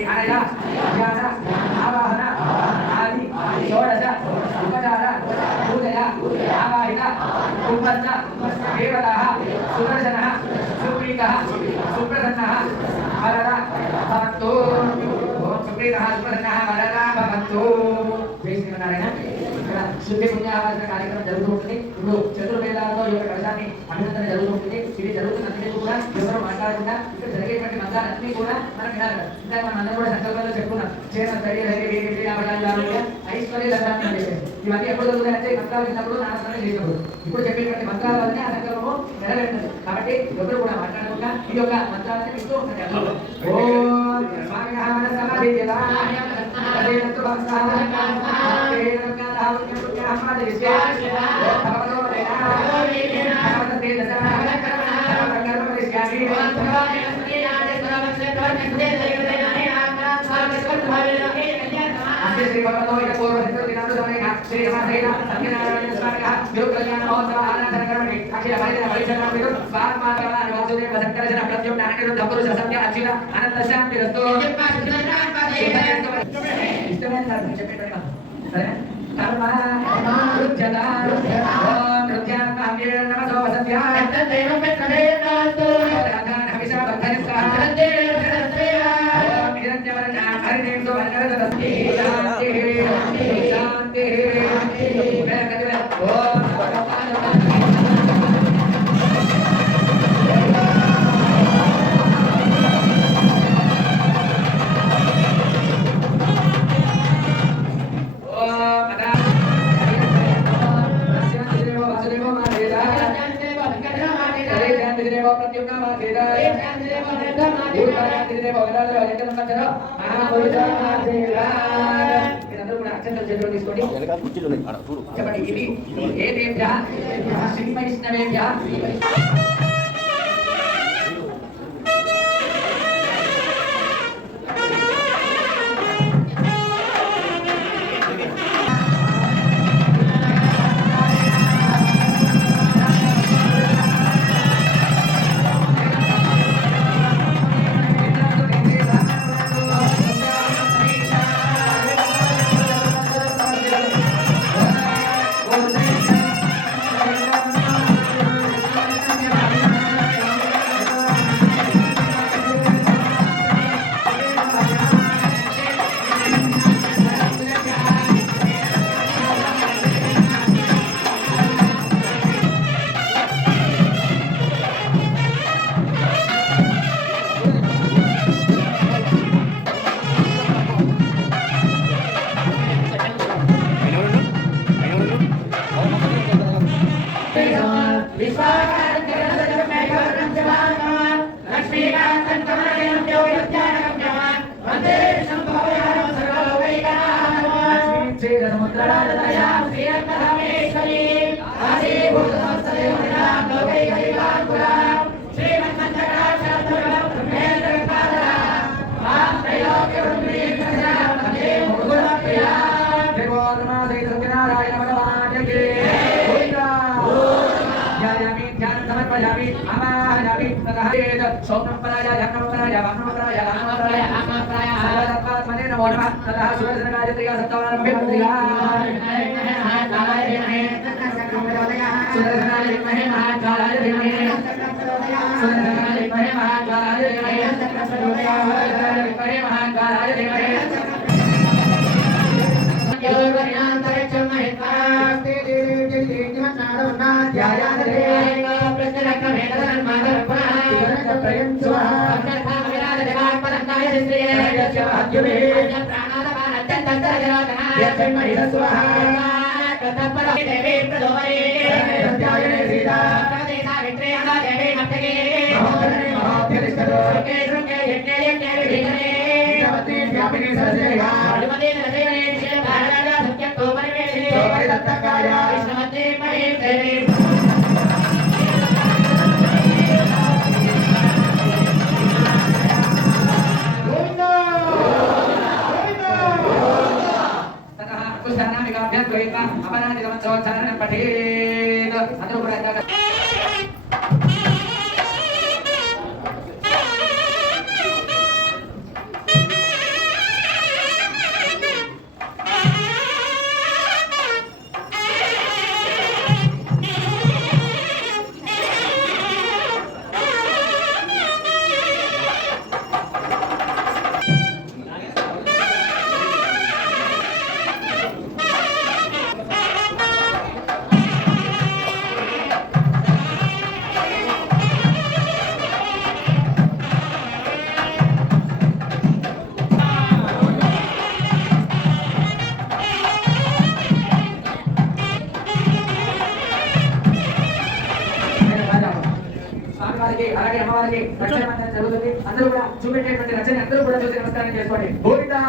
ध्यानय ध्यान आवाहन आदि षोडश उपचार पूजय आवाहित कुम्भश्च देवताः सुदर्शनः सुप्रीतः सुप्रसन्नः वरद भवन्तु ओम सुप्रीतः सुप्रसन्नः वरद भवन्तु जय శ్రీమన్నారాయణ ఇక్కడ శుద్ధి పుణ్యావాసన కార్యక్రమం జరుగుతూ ఉంటుంది. ఇప్పుడు చతుర్వేదాలతో ఈ యొక్క కలశాన్ని అభినందన జరుగుతూ ఉంటుంది. ఇది జరుగుతున్నది కూడా ఎవరు మాట్లాడకుండా ఇక్కడ జరిగేటువంటి మంత్రాలన్నీ కూడా మనం వినాలి. ఇంకా మనం అందరం కూడా సంకల్పంలో చెప్పుకున్నాం చేమ శరీర ఐశ్వర్య దండాన్ని చేసేది. ఇవన్నీ ఎప్పుడు జరుగుతాయంటే మంత్రాలు విన్నప్పుడు నామస్మరణ చేసినప్పుడు. ఇప్పుడు చెప్పేటువంటి మంత్రాల వల్లనే ఆ సంకల్పము నెరవేరుతుంది. కాబట్టి ఎవరు కూడా మాట్లాడకుండా ఈ యొక్క మంత్రాలని వింటూ ఉంటారు. ఓం స్వామినః మనసమాధిజలాయ తదేనతు శ్రీ భగవతో పూర్వ హిందూ దినాలు సమయ శ్రీ రమణేన సత్యనారాయణ స్వామిగా గురు కళ్యాణ మహోత్సవ ఆరాధన కర్మణి అఖిల పరిజన పరిచరణ విదు స్వాత్మాత్రణ వాసుదేవ సంకర్షణ ప్రత్యుమ్న అనిరుద్ధ పురుష సత్య అఖిల అనంత శాంతి రస్తు ఇష్టమైన చెప్పేటప్పుడు సరే కర్మ రుజ్యత ఓం రుజ్యాత్మావ్యే నమో వసత్యాయ తదేవ పెత్రదేనాతో రథాన హవిషా బంధనస్స ఓం నిరంజవరణ హరిదేందో వనరదస్తి శాంతి శాంతి ఓం చెప్పండి ఇది ఏదేభ్య శ్రీ వైష్ణవేభ్య అందరూ కూడా చూపెట్టేటువంటి రచన అందరూ కూడా చూసి నమస్కారం చేసుకోండి. గోవిందా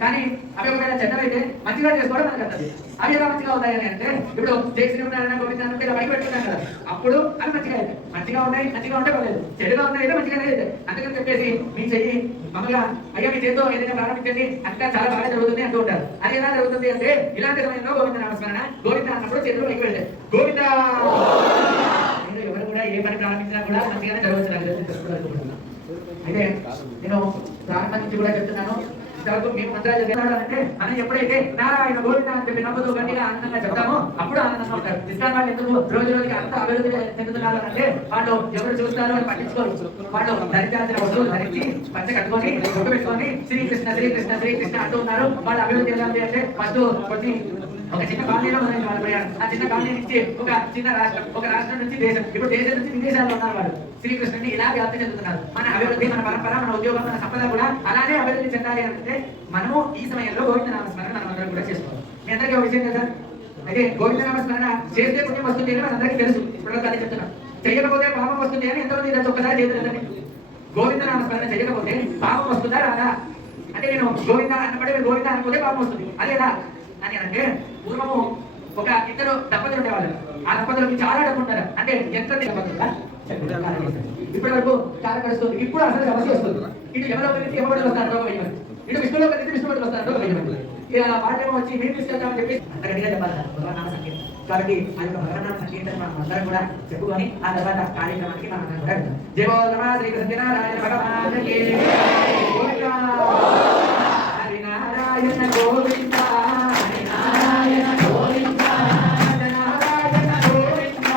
కానీ అవి ఒకవేళ చెడ్డవైతే మంచిగా చేసుకోవడం మనకు అర్థం. అవి ఎలా మంచిగా ఉంటాయని అంటే ఇప్పుడు జై శ్రీనారాయణ గోవిందాన్ని ఇలా బయట పెట్టుకున్నాం కదా, అప్పుడు అవి మంచిగా అయితే మంచిగా ఉన్నాయి, మంచిగా ఉంటే పర్లేదు, చెడుగా ఉన్నాయి మంచిగానే అయితే. అందుకని చెప్పేసి మీ చెయ్యి మామూలుగా అయ్యా మీ చేతితో ఏదైనా ప్రారంభించండి అంతా చాలా బాగా జరుగుతుంది అంటూ ఉంటారు. అది ఎలా జరుగుతుంది అంటే ఇలాంటి సమయంలో గోవింద నామస్మరణ గోవింద అన్నప్పుడు చేతులు పైకి వెళ్తాయి. గోవింద ఎవరు కూడా ఏ పని ప్రారంభించినా కూడా మంచిగానే జరగవచ్చు. అయితే నేను ప్రారంభం నుంచి కూడా చెప్తున్నాను, మేము మంత్రాలు చెప్పాలంటే మనం ఎప్పుడైతే నారాయణ గోవింద అని చెప్పి నమ్మదు గట్టిగా ఆనందంగా చెప్తామో అప్పుడు ఆనందంగా ఉంటారు. ఇస్కాన్ వాళ్ళు ఎందుకు రోజు రోజుకి అంత అభివృద్ధి చెందుతున్నారు అంటే వాళ్ళు ఎవరు చూస్తారు అని పట్టించుకోరు. వాళ్ళు ధరించాల్సిన వస్తువులు ధరించి పంచ కట్టుకొని గుర్తు పెట్టుకొని శ్రీకృష్ణ శ్రీకృష్ణ శ్రీకృష్ణ అంటూ ఉన్నారు. వాళ్ళు అభివృద్ధి ఎలా అంటే ఫస్ట్ కొన్ని ఒక చిన్న కాలనీలో మొదలైన వాళ్ళు పోయారు. ఆ చిన్న కాలనీ నుంచి ఒక చిన్న రాష్ట్రం, ఒక రాష్ట్రం నుంచి దేశం, ఇప్పుడు దేశం నుంచి విదేశాల్లో ఉన్నారు. వాళ్ళు శ్రీకృష్ణుని ఇలా వ్యాప్తి చెందుతున్నారు. మన అభివృద్ధి, మన పరంపర, మన ఉద్యోగం, మన సంపద కూడా అలానే అభివృద్ధి చెందాలి అంటే మనము ఈ సమయంలో గోవింద నామస్మరణ మనం అందరం కూడా చేసుకోవాలి. మీ అందరికీ ఒక విషయం కదా, అయితే గోవింద నామస్మరణ చేస్తే పుణ్యం వస్తుంది అని మనందరికీ తెలుసు. ఇప్పుడు అది చెప్తున్నాం. చేయకపోతే పాపం వస్తుంది అని ఎంతమంది దాన్ని ఒక్కసారి చేతులండి. గోవింద నామస్మరణ చేయకపోతే పాపం వస్తుందా రాదా అంటే, నేను గోవింద అన్నప్పుడే గోవింద అనకపోతే పాపం వస్తుంది అదేలా అని అంటే, పూర్వము ఒక ఇద్దరు దంపతులు ఉండేవాళ్ళు. ఆ దంపతులకి చాలా డబ్బు ఉంటారు. అంటే ఎంత ఇప్పటి వరకు కాలం గడుస్తుంది. ఇప్పుడు అసలు సమస్య వస్తుంది. ఇటు ఎవరో కలిసి ఎవరు వస్తారు రోగ వెయ్యి, ఇటు విష్ణులో కలిసి విష్ణువులు వస్తారు రోగ వెయ్యి. ఇక వాళ్ళేమో వచ్చి మీరు తీసుకెళ్తామని చెప్పి అంత గట్టిగా చెప్పాలి భగవన్నామ సంకీర్తన. కాబట్టి ఆ యొక్క భగవన్నామ సంకీర్తన మనం అందరం కూడా చెప్పుకొని ఆ తర్వాత కార్యక్రమానికి మనం అందరం కూడా వెళ్తాం. జయ బోలో నమః శ్రీ సత్యనారాయణ భగవానుకి గోవింద హరినారాయణ గోవింద హరినారాయణ గోవింద హరినారాయణ గోవింద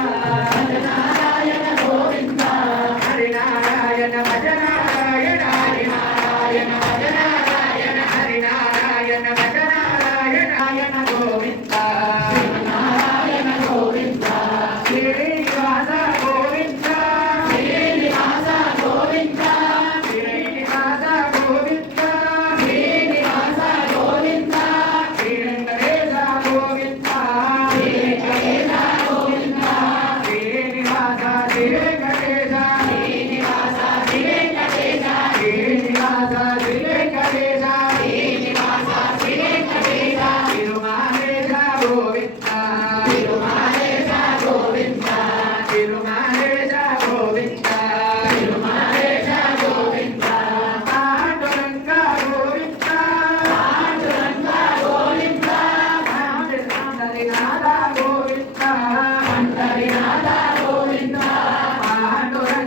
హరినారాయణ గోవింద హరినారాయణ భజనారాయణ హరినారాయణ భజనారాయణ హరినారాయణ భజనారాయణ గోవింద హరినారాయణ గోవింద శ్రీనివాస గోవింద శ్రీనివాస గోవింద శ్రీనివాస గోవింద శ్రీనివాస గోవింద శ్రీ వెంకటేశ గోవింద శ్రీ వెంకటేశ గోవింద శ్రీనివాస శ్రీ వెంకటేశ శ్రీనివాస శ్రీ వెంకటేశ శ్రీనివాస శ్రీ వెంకటేశ శ్రీనివాస శ్రీ వెంకటేశ తిరుమలేశ గోవింద తిరుమలేశ గోవింద తిరుమలేశ గోవింద తిరుమలేశ గోవింద పాండురంగ గోవింద పాండురంగ గోవింద పండరినాథ గోవింద పండరినాథ గోవింద పాండురంగ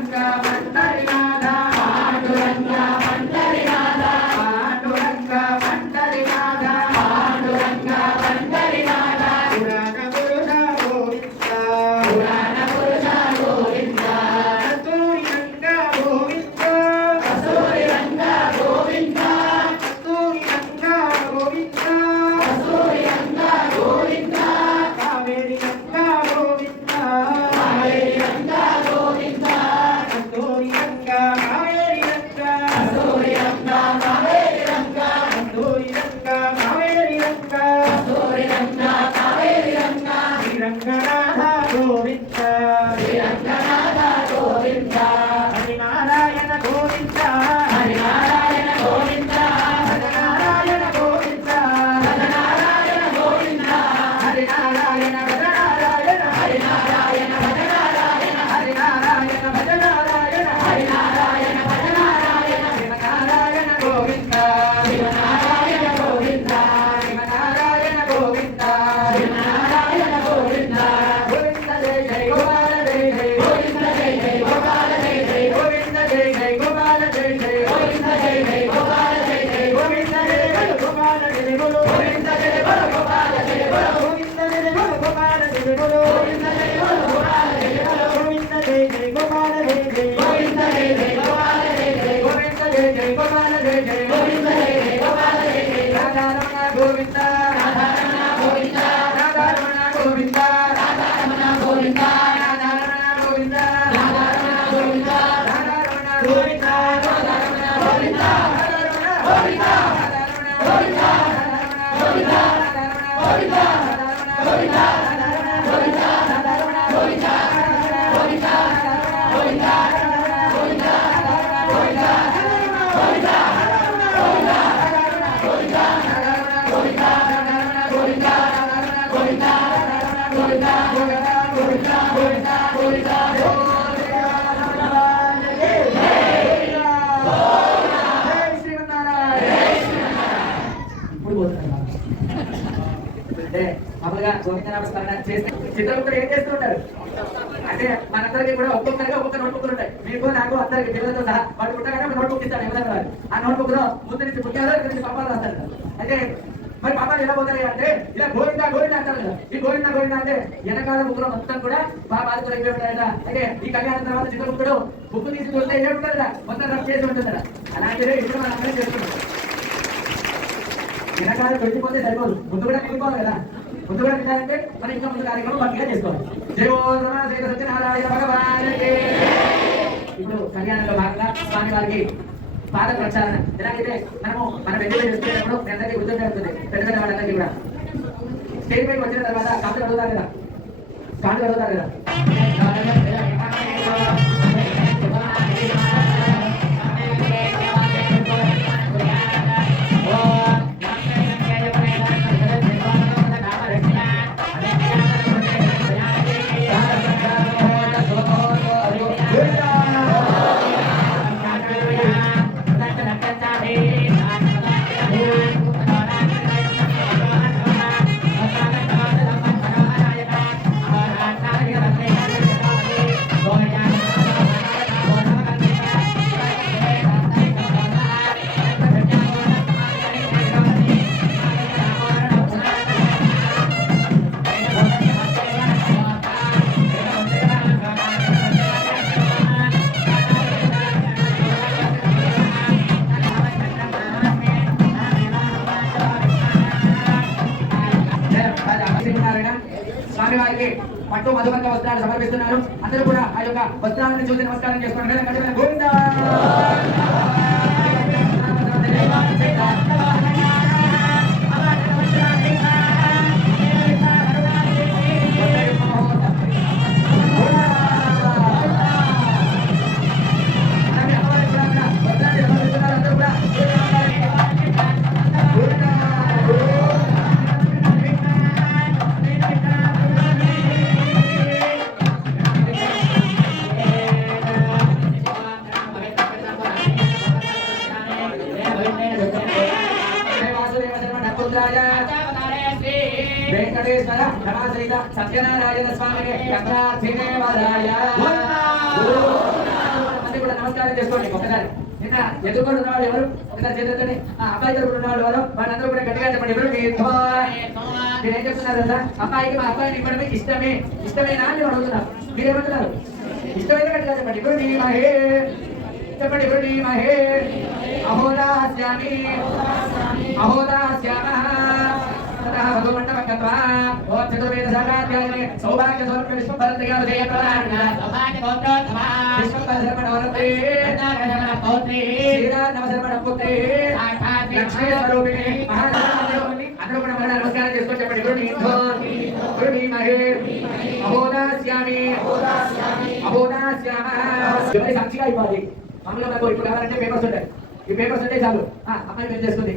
మామూలుగా గోవిందనామ స్మరణ చేస్తే చిత్రగుప్తుడు ఏం చేస్తూ ఉంటారు అంటే మనందరికీ కూడా ఒక్కొక్కరిగా ఒక్కొక్క నోట్బుక్లు ఉంటాయి. మీకు నాకు అందరికి పిల్లలతో సహా వాడు పుట్టగానే ఒక నోట్బుక్ ఇస్తాడు ఎవరైనా. ఆ నోట్బుక్ లో ముందు నుంచి పుట్టారో ఇక్కడ నుంచి పాపాలు రాస్తాడు. అయితే మరి పాపాలు ఎలా పోతాయి అంటే ఇలా గోవింద గోవింద అంటారు కదా. ఈ గోవింద గోవింద అంటే వెనకాల బుక్ లో మొత్తం కూడా పాపాలు అయిపోయి ఉంటాయట. అయితే ఈ కళ్యాణం తర్వాత చిత్రగుప్తుడు బుక్ తీసి చూస్తే ఏముంటుందా మొత్తం రఫ్ చేసి ఉంటుందా. అలాంటిదే ఇప్పుడు మనం అందరం చేస్తున్నాం. వెనకాల వెళ్ళిపోతే సరిపోదు, ముందు కూడా వెళ్ళిపోవాలి కదా. ముందు కూడా వెళ్ళాలంటే మనం ఇంకా ముందు కార్యక్రమం భక్తిగా చేసుకోవాలి. జయో శ్రీ సత్యనారాయణ భగవానుకి. ఇప్పుడు కళ్యాణంలో భాగంగా స్వామి వారికి పాద ప్రచారణ. ఎలాగైతే మనము మన పెళ్లి చేసుకునేటప్పుడు మీ అందరికీ గుర్తుండే ఉంటుంది, పెద్ద పెద్ద వాళ్ళందరికీ కూడా స్టేజ్ పైకి వచ్చిన తర్వాత కాళ్ళు కడుగుతారు కదా, కాళ్ళు కడుగుతారు కదా. స్వామి వారికి పట్టు మధుబంధ వస్త్రాలు సమర్పిస్తున్నారు. అందరూ కూడా ఆ యొక్క వస్త్రాలను చూసి నమస్కారం చేసుకున్నారు. గోవిందా వెంకటేశ్వర రమాసహిత సత్యనారాయణ స్వామికి గంగాధిదేవరాయ. అన్ని కూడా నమస్కారం చేసుకోండి. ఒకసారి నిన్న ఎదుర్కొని ఉన్నవాళ్ళు ఎవరు ఒకసారి చేతులని అబ్బాయి తరపున ఉన్నవాళ్ళు ఎవరు వాళ్ళందరూ కూడా గట్టిగా చెప్పండి. ఎవరు మీరు ఏం చెప్తున్నారు కదా, అబ్బాయికి మా అబ్బాయిని ఇవ్వడమే ఇష్టమే. ఇష్టమేనా అని అడుగుతున్నారు. మీరేమంటున్నారు? ఇష్టమైతే గట్టిగా చెప్పండి. ఇప్పుడు నీ మహే చెప్పండి. ఇప్పుడు నీ మహే అహోదాస్యామి అహోదాస్యామ సౌభాగ్య సౌరభ్య విశ్వభరతగా అందరూ కూడా మన నమస్కారం చేసుకొని చెప్పండి. సాక్షిగా ఇవ్వాలి. మామూలుగా నాకు ఇప్పుడు కావాలంటే పేపర్స్ ఉంటాయి. ఈ పేపర్స్ ఉంటే చాలు అమ్మాయి పెళ్లి చేసుకుంది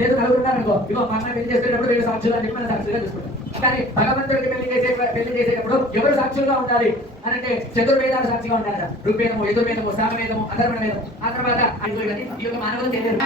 లేదు నలుగురు ఉన్నారనుకో, ఇగో మా అమ్మాయి పెళ్లి చేసుకునేటప్పుడు వీళ్ళు సాక్షులు అని చెప్పి మనం సాక్షులుగా చూసుకుంటాం. కానీ భగవంతుడికి పెళ్లి చేసేటప్పుడు ఎవరు సాక్షులుగా ఉండాలి అని అంటే చతుర్వేదాలు సాక్షిగా ఉండాలి. ఋగ్వేదము, యజుర్వేదము, సామవేదము, అధర్వణ వేదం. ఆ తర్వాత ఈ యొక్క మానవులు తెలియదు.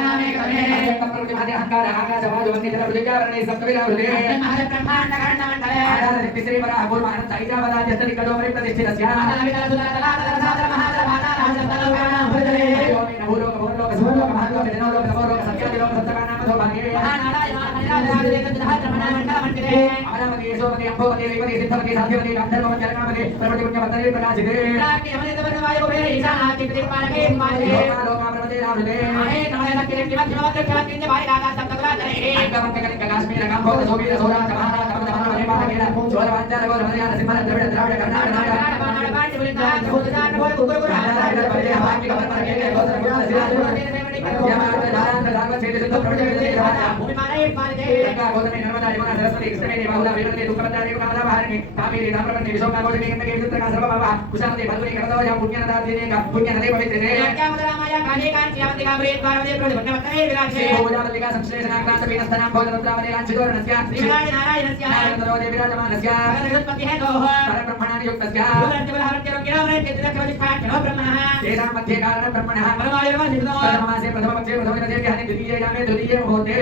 मध्ये कारण ब्रह्मणः परमासे प्रथमपक्षे प्रथमदिने द्वितीये यामे द्वितीये मुहूर्ते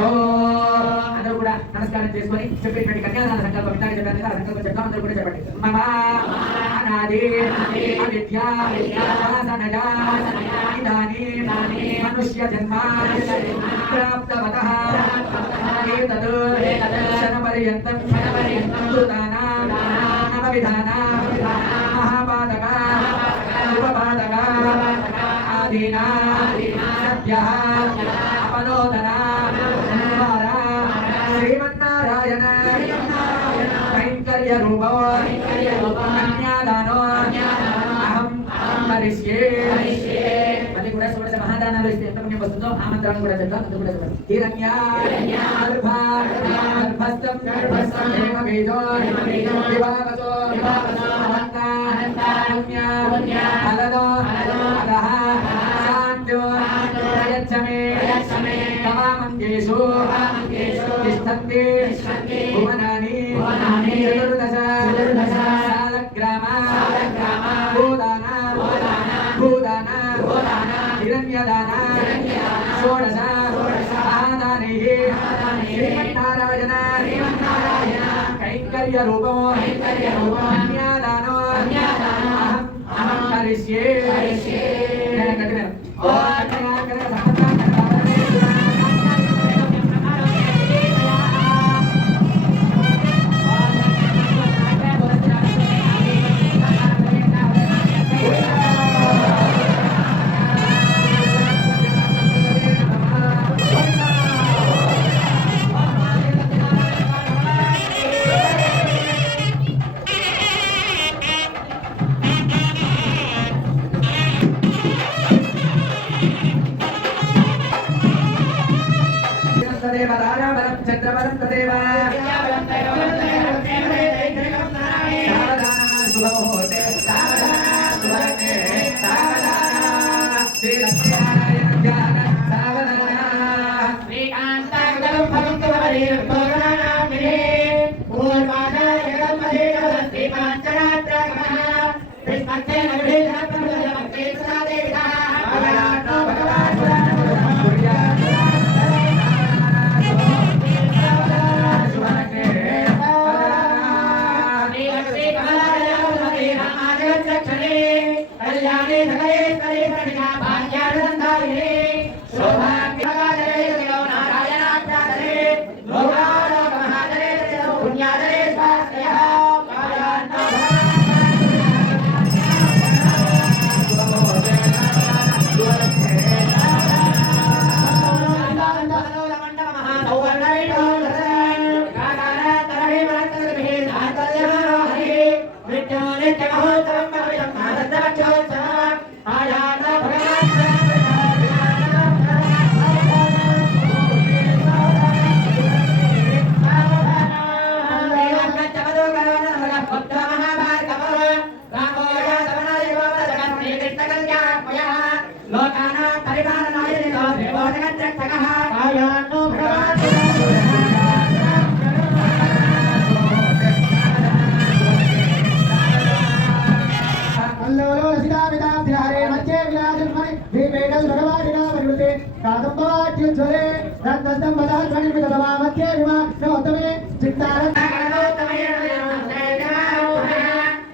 అందరూ కూడా నమస్కారం చేసుకొని చెప్పేటువంటి కన్యాదాన సంకల్పం ఇందాక చెప్పాను కదా సంకల్పం చెప్తాం అందరూ కూడా చెప్పండి మమ అనాది అవిద్య వాసనయా ఇదానీ మనుష్య జన్మ ప్రాప్తవతః ఏతద్ క్షణపర్యంతం కృతానాం నవవిధానాం మహాపాతక ఉపపాతక ఆదీనా సత్యః అపనోదనా శ్రీమన్నారాయణ కైంకర్య రూపో కన్యాదానో అహం కరిష్యే. మళ్ళీ కూడా షోడశ మహాదానాలు ఇస్తే ఎంత పుణ్యం వస్తుందో ఆ మంత్రాన్ని కూడా చెప్తాం. అది కూడా చెప్పండి. హిరణ్యార్భస్తం దేవబీజో వివాహతో ఫలదో అదః శాంత్యో ప్రయచ్చమే తమామంగేషు తిష్టంతి భువనాని చతుర్దశ శాలగ్రామ భూదాన హిరణ్యదాన షోడశ మహాదానైః శ్రీమన్నారాయణ కైంకర్య రూపో కన్యాదానో అహం కరిష్యే. చంద్రబలం తదేవ శుభముహూర్తే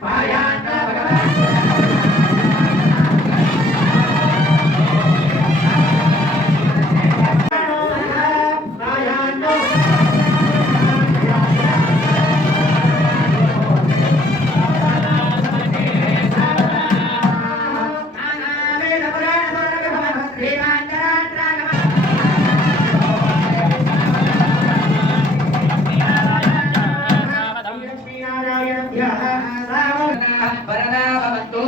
మధ్య వరదా భవంతు